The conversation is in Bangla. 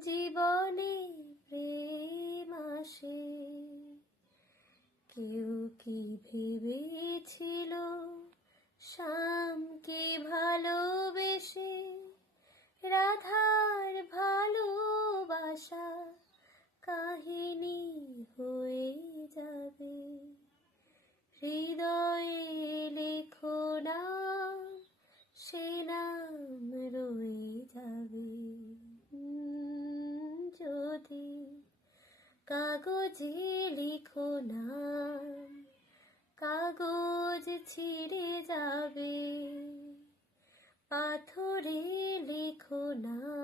জীবনে প্রেম আসে। কেউ কি ভেবেছিল শ্যামকে ভালোবেসে রাধার ভালোবাসা কাহিনী হয়ে যাবে। হৃদয়ে লেখো নাম, সে নাম রয়ে যাবে। যদি কাগজে লিখো নাম, কাগজ ছিঁড়ে যাবে। পাথরে লিখো নাম,